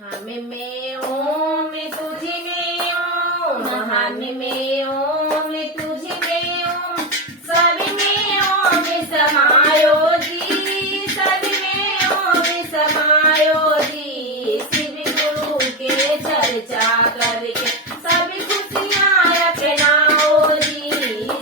हम में ओम तुझी में ओम, हम में ओम तुझी में ओम, सब में ओम समायो जी, सब में ओम समायो जी। शिव गुरु के चर्चा करके सभी खुशियाँ अपनाओ जी,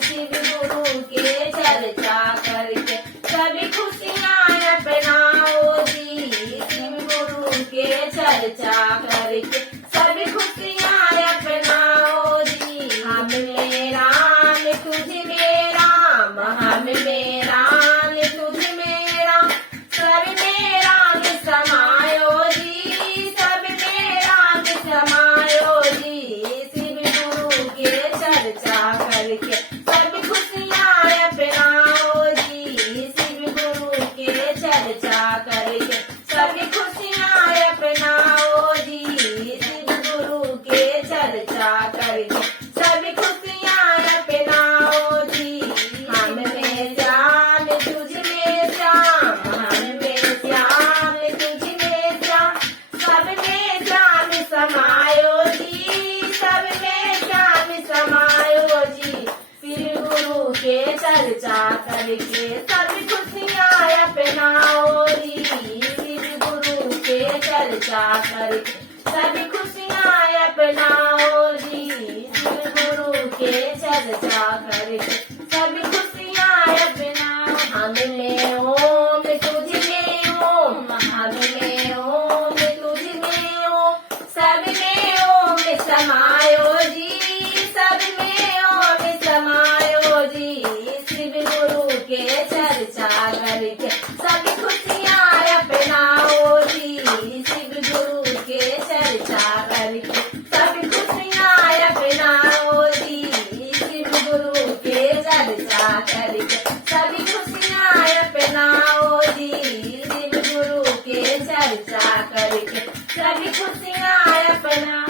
शिव गुरु के चर्चा करके सभी खुशियाँ अपनाओ जी, शिव गुरु के चर्चा करके सभी खुशियाँ अपनाओ जी। हम में राम तुझ में राम, हम में राम तुझ में राम, सब में राम समायो जी, सब में राम समायो जी। शिव गुरु के चर्चा करके सभी खुशियाँ अपनाओ जी, शिव गुरु के चर्चा करके सभी खुशियाँ अपनाओ जी, शिव गुरु के चर्चा करके सभी खुशियाँ अपनाओ जी। हम में श्याम तुझ में श्याम, हम में श्याम तुझ में श्याम, सब में श्याम समायो जी, सब में श्याम समायो जी। शिव गुरु के चर्चा करके सभी खुशियाँ अपनाओ जी, शिव गुरु के चर्चा करके सभी खुशियाँ अपनाओ जी, शिव गुरु के चर्चा करके सभी खुशियाँ अपनाओ। हम में ओम तुझ में ओम, हम में ओम तुझ में ओम, सब में ओम समायो जी, सब में ओम समायो जी। शिव गुरु के चर्चा करके सभी खुशियाँ अपनाओ जी, शिव गुरु के चर्चा करके सभी खुशियाँ अपनाओ जी, शिव गुरु के चर्चा करके सभी खुशियाँ अपनाओ जी, शिव गुरु के चर्चा करके सभी खुशियाँ अपनाओ।